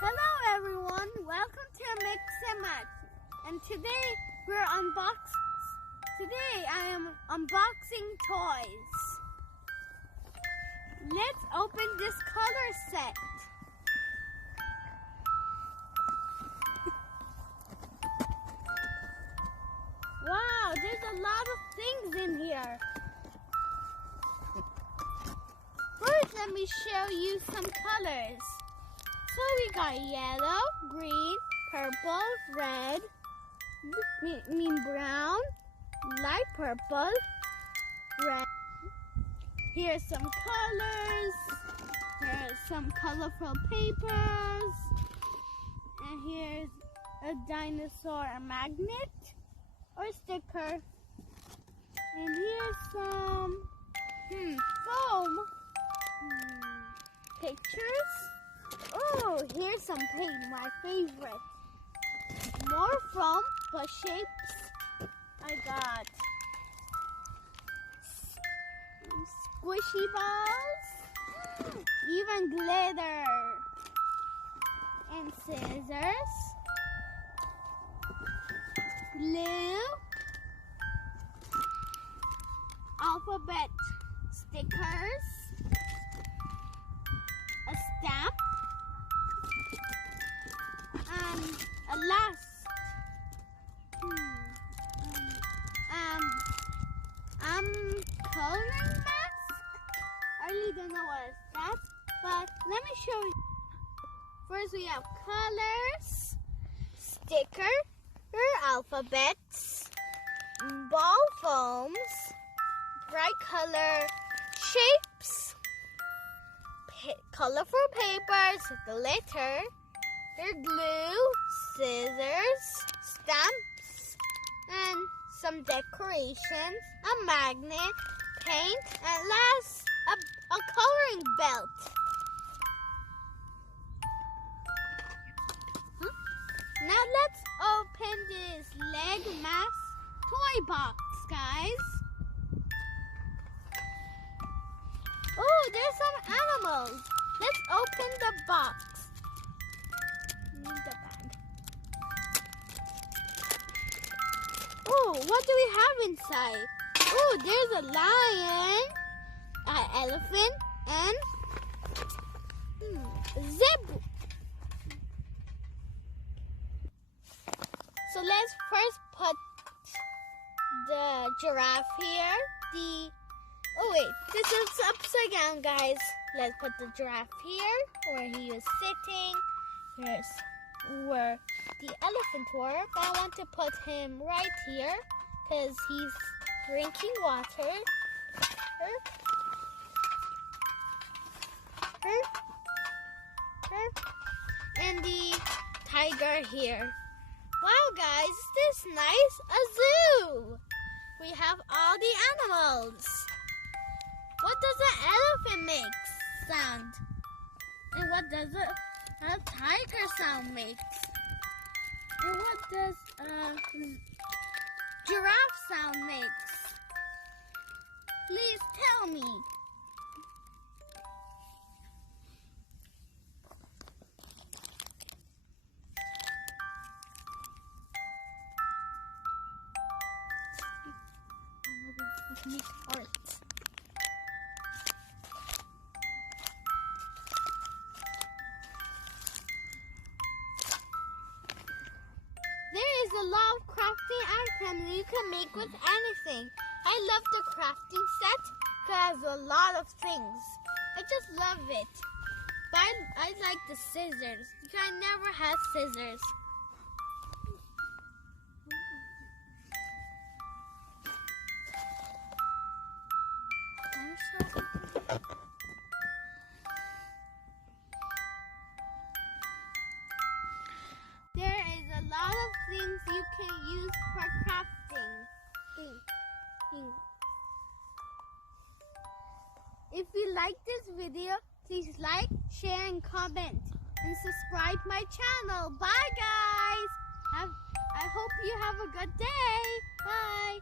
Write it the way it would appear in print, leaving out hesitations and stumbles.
Hello everyone, welcome to Mix and Match. And today I am unboxing toys. Let's open this color set. Wow, there's a lot of things in here. First, let me show you some colors. So we got yellow, green, purple, red, brown, light purple, red. Here's some colors. Here's some colorful papers. And here's a dinosaur magnet or sticker. And here's some foam pictures. Oh, here's some paint, my favorite. More foam, but shapes. I got squishy balls, even glitter, and scissors, glue, alphabet stickers, a stamp, and a last coloring mask. I really don't know what it's that, but let me show you. First we have colors, sticker, alphabets, ball foams, bright color shapes, colorful papers, glitter, glue, scissors, stamps, and some decorations, a magnet, paint, and last, a coloring belt. Now let's open this leg mask toy box, guys. Oh, there's some animals. Let's open the box. The bag. Oh, what do we have inside? Oh, there's a lion, an elephant, and zebra. So let's first put the giraffe here. Oh wait, this is upside down, guys. Let's put the giraffe here, where he is sitting. Here's where the elephant were, but I want to put him right here because he's drinking water. And the tiger here. Wow, guys, is this nice? A zoo! We have all the animals. What does an elephant make sound? And what does a tiger sound make? And what does a giraffe sound make? Please tell me. All right. There is a lot of crafting items you can make with anything. I love the crafting set because it has a lot of things. I just love it. But I like the scissors because I never had scissors. There is a lot of things you can use for crafting. If you like this video, please like, share, and comment. And subscribe my channel. Bye, guys. I hope you have a good day. Bye.